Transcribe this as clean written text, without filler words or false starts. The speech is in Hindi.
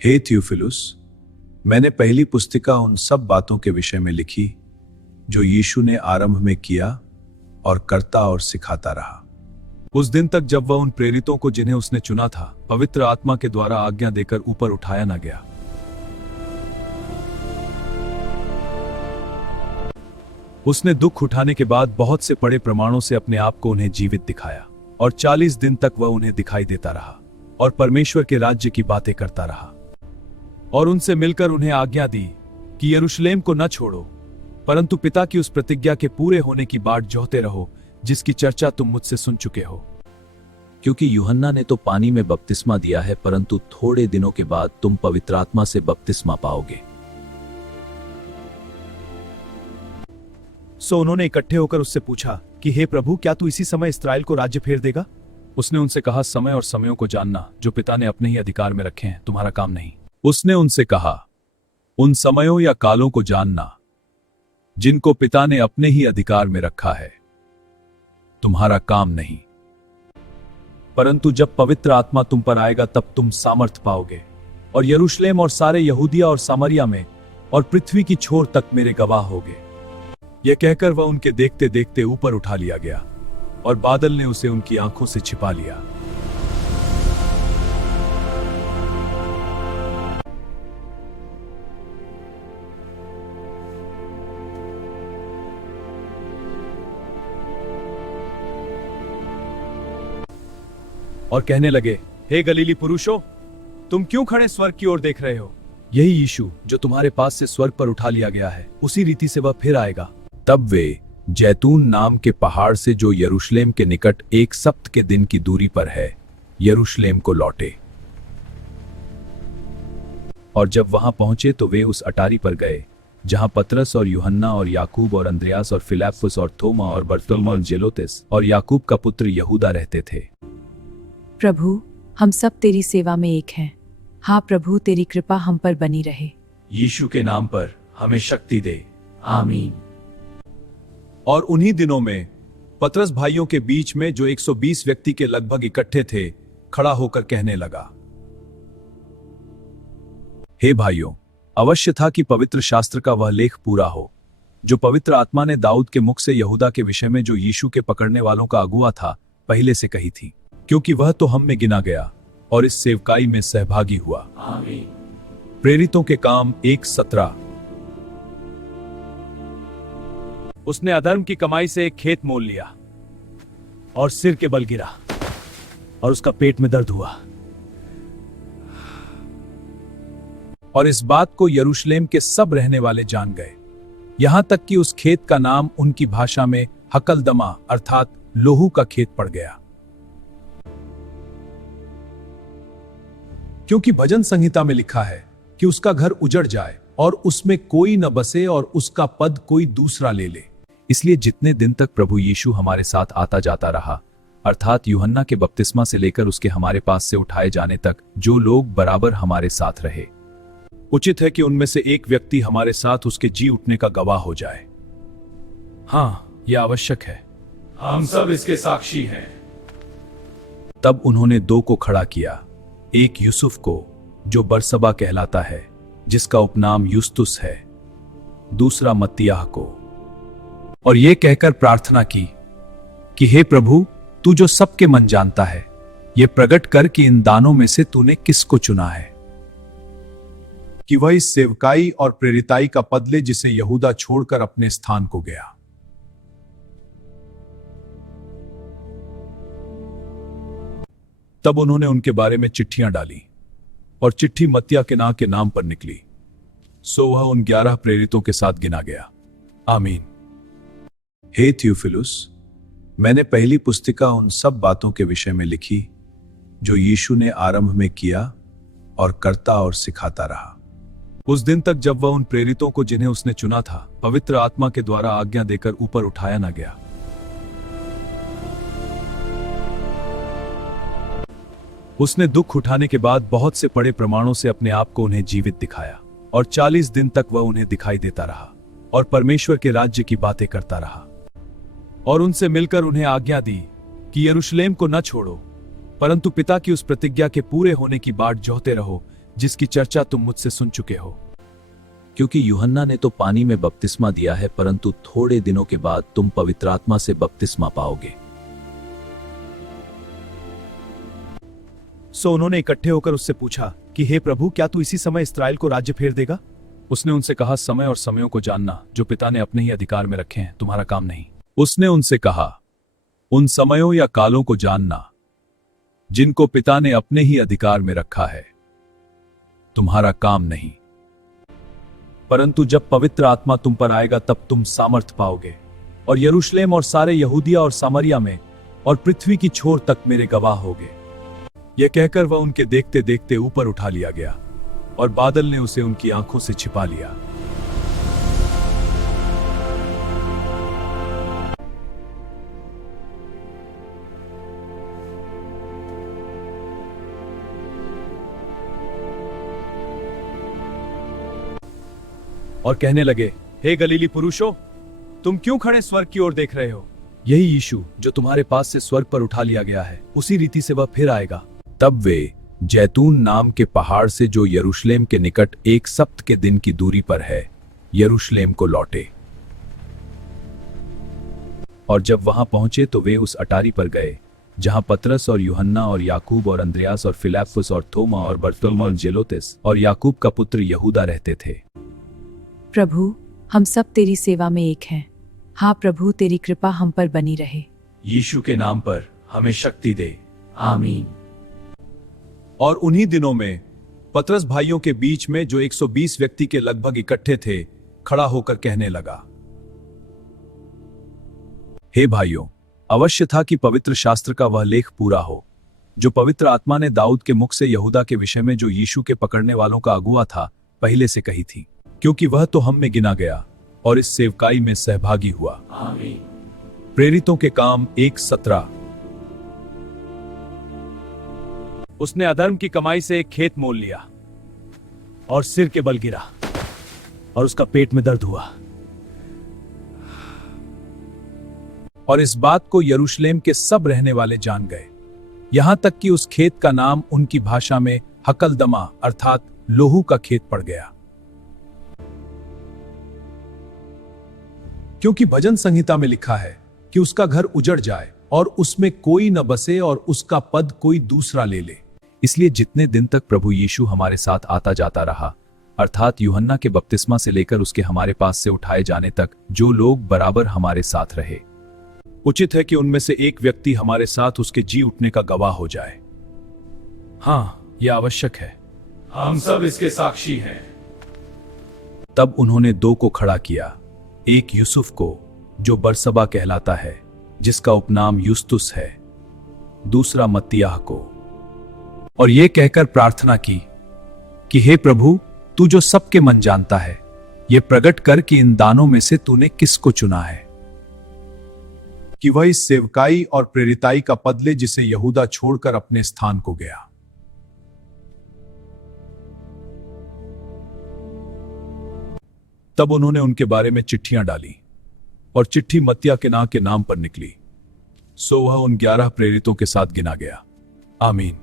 हे थियोफिलुस, मैंने पहली पुस्तिका उन सब बातों के विषय में लिखी जो यीशु ने आरंभ में किया और करता और सिखाता रहा। उस दिन तक जब वह उन प्रेरितों को जिन्हें उसने चुना था पवित्र आत्मा के द्वारा आज्ञा देकर ऊपर उठाया न गया। उसने दुख उठाने के बाद बहुत से बड़े प्रमाणों से अपने आप को उन्हें जीवित दिखाया और 40 दिन तक वह उन्हें दिखाई देता रहा और परमेश्वर के राज्य की बातें करता रहा और उनसे मिलकर उन्हें आज्ञा दी कि यरूशलेम को न छोड़ो, परंतु पिता की उस प्रतिज्ञा के पूरे होने की बाट जोहते रहो जिसकी चर्चा तुम मुझसे सुन चुके हो। क्योंकि यूहन्ना ने तो पानी में बपतिस्मा दिया है, परंतु थोड़े दिनों के बाद तुम पवित्र आत्मा से बपतिस्मा पाओगे। सो उन्होंने इकट्ठे होकर उससे पूछा कि हे प्रभु, क्या तू इसी समय इस्राएल को राज्य फेर देगा? उसने उनसे कहा, समय और समयों को जानना जो पिता ने अपने ही अधिकार में रखे हैं तुम्हारा काम नहीं। उसने उनसे कहा, उन समयों या कालों को जानना जिनको पिता ने अपने ही अधिकार में रखा है तुम्हारा काम नहीं, परंतु जब पवित्र आत्मा तुम पर आएगा तब तुम सामर्थ पाओगे और यरूशलेम और सारे यहूदिया और सामरिया में और पृथ्वी की छोर तक मेरे गवाह होगे। यह कहकर वह उनके देखते देखते ऊपर उठा लिया गया और बादल ने उसे उनकी आंखों से छिपा लिया। और कहने लगे, हे गलीली पुरुषों, तुम क्यों खड़े स्वर्ग की ओर देख रहे हो? यही यीशु जो तुम्हारे पास से स्वर्ग पर उठा लिया गया है, उसी रीति से वह फिर आएगा। तब वे जैतून नाम के पहाड़ से जो यरूशलेम के निकट एक सप्त के दिन की दूरी पर है, यरूशलेम को लौटे। और जब वहां पहुंचे तो वे उस अटारी पर गए जहां पतरस और यूहन्ना और याकूब और अंद्रयास और फिलिप्पुस और थोमा और बरतुल्मै और जेलोतेस और याकूब का पुत्र यहूदा रहते थे। प्रभु, हम सब तेरी सेवा में एक हैं। हाँ प्रभु, तेरी कृपा हम पर बनी रहे। यीशु के नाम पर हमें शक्ति दे, आमीन। और उन्हीं दिनों में पतरस भाइयों के बीच में, जो 120 व्यक्ति के लगभग इकट्ठे थे, खड़ा होकर कहने लगा, हे भाइयों, अवश्य था कि पवित्र शास्त्र का वह लेख पूरा हो जो पवित्र आत्मा ने दाऊद के मुख से यहूदा के विषय में, जो यीशु के पकड़ने वालों का अगुआ था, पहले से कही थी, क्योंकि वह तो हम में गिना गया और इस सेवकाई में सहभागी हुआ। आमीन। प्रेरितों के काम 1:17। उसने अधर्म की कमाई से एक खेत मोल लिया और सिर के बल गिरा और उसका पेट में दर्द हुआ। और इस बात को यरूशलेम के सब रहने वाले जान गए, यहां तक कि उस खेत का नाम उनकी भाषा में हकलदमा अर्थात लोहू का खेत पड़ गया। क्योंकि भजन संहिता में लिखा है कि उसका घर उजड़ जाए और उसमें कोई न बसे और उसका पद कोई दूसरा ले ले। इसलिए जितने दिन तक प्रभु यीशु हमारे साथ आता जाता रहा, अर्थात यूहन्ना के बपतिस्मा से लेकर उसके हमारे पास से उठाए जाने तक, जो लोग बराबर हमारे साथ रहे, उचित है कि उनमें से एक व्यक्ति हमारे साथ उसके जी उठने का गवाह हो जाए। हाँ, यह आवश्यक है। हम सब इसके साक्षी हैं। तब उन्होंने दो को खड़ा किया, एक यूसुफ को जो बरसबा कहलाता है, जिसका उपनाम युस्तुस है, दूसरा मत्तियाह को, और यह कहकर प्रार्थना की कि हे प्रभु, तू जो सबके मन जानता है, यह प्रकट कर कि इन दानों में से तूने किसको चुना है कि वह इस सेवकाई और प्रेरिताई का पद ले जिसे यहूदा छोड़कर अपने स्थान को गया। तब उन्होंने उनके बारे में चिट्ठियां डाली और चिट्ठी मत्तियाह के नाम पर निकली। सो वह उन 11 प्रेरितों के साथ गिना गया। आमीन। हे थियोफिलुस, मैंने पहली पुस्तिका उन सब बातों के विषय में लिखी जो यीशु ने आरंभ में किया और करता और सिखाता रहा। उस दिन तक जब वह उन प्रेरितों को जिन्हें उसने चुना था पवित्र आत्मा के द्वारा आज्ञा देकर ऊपर उठाया न गया। उसने दुख उठाने के बाद बहुत से बड़े प्रमाणों से अपने आप को उन्हें जीवित दिखाया और 40 दिन तक वह उन्हें दिखाई देता रहा और परमेश्वर के राज्य की बातें करता रहा और उनसे मिलकर उन्हें आज्ञा दी कि यरूशलेम को न छोड़ो, परंतु पिता की उस प्रतिज्ञा के पूरे होने की बाट जोहते रहो जिसकी चर्चा तुम मुझसे सुन चुके हो। क्योंकि यूहन्ना ने तो पानी में बपतिस्मा दिया है, परंतु थोड़े दिनों के बाद तुम पवित्र आत्मा से बपतिस्मा पाओगे। सो उन्होंने इकट्ठे होकर उससे पूछा कि हे प्रभु, क्या तू इसी समय इस्राएल को राज्य फेर देगा? उसने उनसे कहा, समय और समयों को जानना जो पिता ने अपने ही अधिकार में रखे हैं तुम्हारा काम नहीं। उसने उनसे कहा, उन समयों या कालों को जानना जिनको पिता ने अपने ही अधिकार में रखा है तुम्हारा काम नहीं। परंतु जब पवित्र आत्मा तुम पर आएगा तब तुम सामर्थ पाओगे, और यरूशलेम और सारे यहूदिया और सामरिया में और पृथ्वी की छोर तक मेरे गवाह होगे। यह कहकर वह उनके देखते देखते ऊपर उठा लिया गया और बादल ने उसे उनकी आंखों से छिपा लिया। और कहने लगे, हे गलीली पुरुषों, तुम क्यों खड़े स्वर्ग की ओर देख रहे हो? यही यीशु जो तुम्हारे पास से स्वर्ग पर उठा लिया गया है, उसी रीति से वह फिर आएगा। तब वे जैतून नाम के पहाड़ से जो यरूशलेम के निकट एक सप्त के दिन की दूरी पर है, यरूशलेम को लौटे। और जब वहां पहुंचे तो वे उस अटारी पर गए जहां पतरस और यूहन्ना और याकूब और अंद्रयास और फिलिप्पुस और थोमा और बरतुल्मै और जेलोतेस और याकूब का पुत्र यहूदा रहते थे। प्रभु, हम सब तेरी सेवा में एक हैं। हाँ प्रभु, तेरी कृपा हम पर बनी रहे। यीशु के नाम पर हमें शक्ति दे, आमीन। और उन्हीं दिनों में पतरस भाइयों के बीच में, जो 120 व्यक्ति के लगभग इकट्ठे थे, खड़ा होकर कहने लगा, हे भाइयों, अवश्य था कि पवित्र शास्त्र का वह लेख पूरा हो जो पवित्र आत्मा ने दाऊद के मुख से यहूदा के विषय में, जो यीशु के पकड़ने वालों का अगुआ था, पहले से कही थी, क्योंकि वह तो हम में गिना गया और इस सेवकाई में सहभागी हुआ। आमीन। प्रेरितों के काम 1:17। उसने अधर्म की कमाई से एक खेत मोल लिया और सिर के बल गिरा और उसका पेट में दर्द हुआ। और इस बात को यरूशलेम के सब रहने वाले जान गए, यहां तक कि उस खेत का नाम उनकी भाषा में हकलदमा अर्थात लोहू का खेत पड़ गया। क्योंकि भजन संहिता में लिखा है कि उसका घर उजड़ जाए और उसमें कोई न बसे और उसका पद कोई दूसरा ले ले। इसलिए जितने दिन तक प्रभु यीशु हमारे साथ आता जाता रहा, अर्थात यूहन्ना के बपतिस्मा से लेकर उसके हमारे पास से उठाए जाने तक, जो लोग बराबर हमारे साथ रहे, उचित है कि उनमें से एक व्यक्ति हमारे साथ उसके जी उठने का गवाह हो जाए। हाँ, यह आवश्यक है। हम सब इसके साक्षी हैं। तब उन्होंने दो को खड़ा किया, एक यूसुफ को जो बरसबा कहलाता है, जिसका उपनाम युस्तुस है, दूसरा मत्तियाह को, और यह कहकर प्रार्थना की कि हे प्रभु, तू जो सबके मन जानता है, यह प्रकट कर कि इन दानों में से तूने किसको चुना है कि वह इस सेवकाई और प्रेरिताई का पद ले जिसे यहूदा छोड़कर अपने स्थान को गया। तब उन्होंने उनके बारे में चिट्ठियां डाली और चिट्ठी मत्तियाह के नाम पर निकली। सो वह उन 11 प्रेरितों के साथ गिना गया। आमीन।